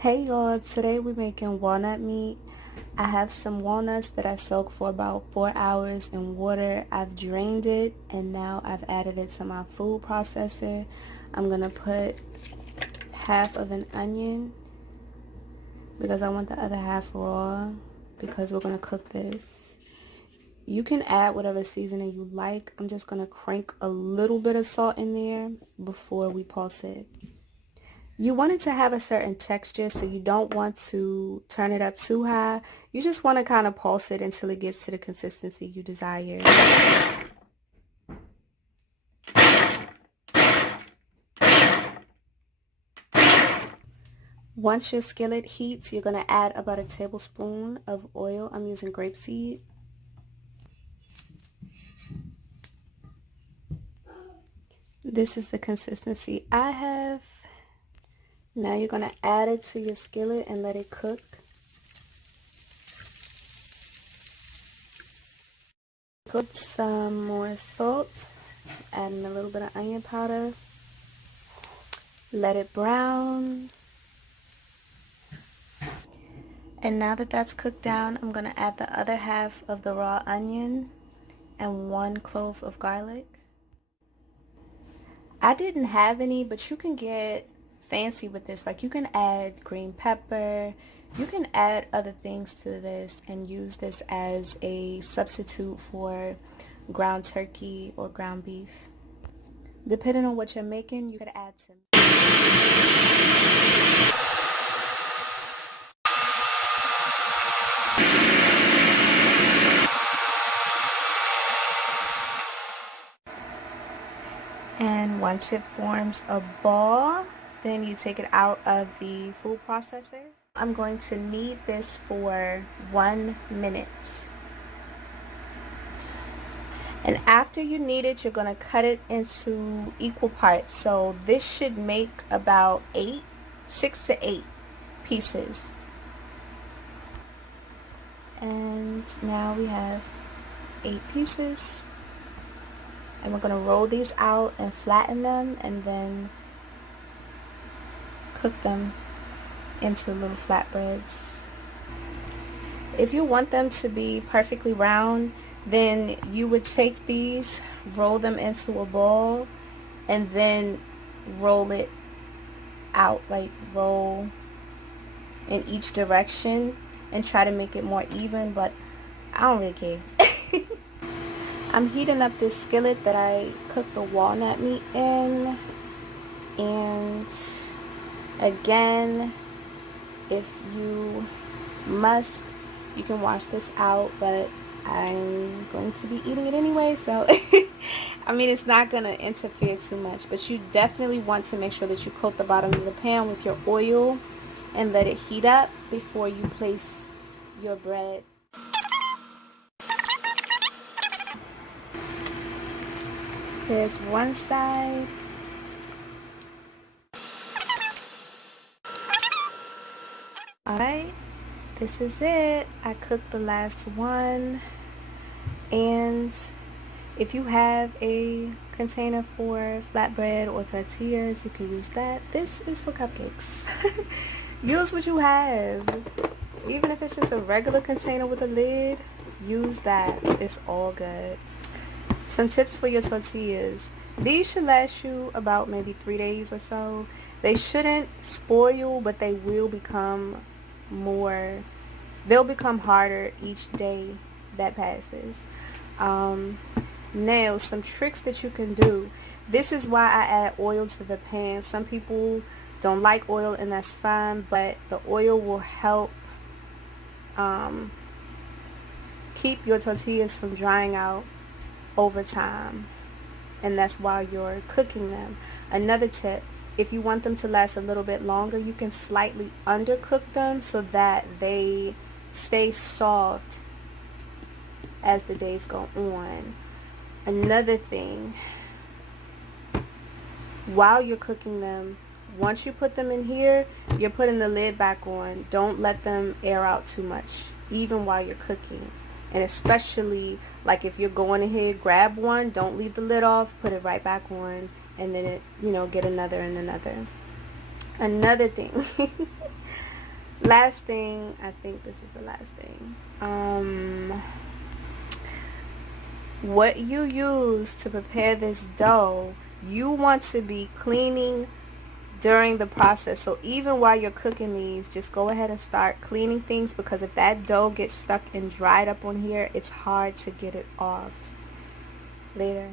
Hey y'all, today we're making walnut meat. I have some walnuts that I soaked for about 4 hours in water. I've drained it and now I've added it to my food processor. I'm going to put half of an onion because I want the other half raw because we're going to cook this. You can add whatever seasoning you like. I'm just going to crank a little bit of salt in there before we pulse it. You want it to have a certain texture, so you don't want to turn it up too high. You just want to kind of pulse it until it gets to the consistency you desire. Once your skillet heats, you're going to add about a tablespoon of oil. I'm using grapeseed. This is the consistency I have. Now you're going to add it to your skillet and let it cook. Put some more salt, adding a little bit of onion powder. Let it brown. And now that that's cooked down, I'm going to add the other half of the raw onion and 1 clove of garlic. I didn't have any, but you can get fancy with this. Like, you can add green pepper. You can add other things to this and use this as a substitute for ground turkey or ground beef. Depending on what you're making, you could add some. And once it forms a ball, then you take it out of the food processor. I'm going to knead this for 1 minute. And after you knead it, you're going to cut it into equal parts. So this should make about 6 to 8 pieces. And now we have 8 pieces. And we're going to roll these out and flatten them and then cook them into little flatbreads. If you want them to be perfectly round, then you would take these, roll them into a ball, and then roll it out, like roll in each direction and try to make it more even, but I don't really care. I'm heating up this skillet that I cooked the walnut meat in, and again, if you must, you can wash this out, but I'm going to be eating it anyway, so I mean, it's not going to interfere too much, but you definitely want to make sure that you coat the bottom of the pan with your oil and let it heat up before you place your bread. Here's one side. Alright, this is it. I cooked the last one. And if you have a container for flatbread or tortillas, you can use that. This is for cupcakes. Use what you have. Even if it's just a regular container with a lid, use that. It's all good. Some tips for your tortillas. These should last you about maybe 3 days or so. They shouldn't spoil, but they will become they'll become harder each day that passes. Now, some tricks that you can do. This is why I add oil to the pan. Some people don't like oil, and that's fine, but the oil will help keep your tortillas from drying out over time, and that's while you're cooking them. Another tip, if you want them to last a little bit longer, you can slightly undercook them so that they stay soft as the days go on. Another thing, while you're cooking them, once you put them in here, you're putting the lid back on. Don't let them air out too much, even while you're cooking. And especially, like, if you're going ahead, grab one, don't leave the lid off, put it right back on, and then get another and another. Another thing, Last thing, I think this is the last thing. What you use to prepare this dough, you want to be cleaning during the process. So even while you're cooking these, just go ahead and start cleaning things, because if that dough gets stuck and dried up on here, it's hard to get it off later.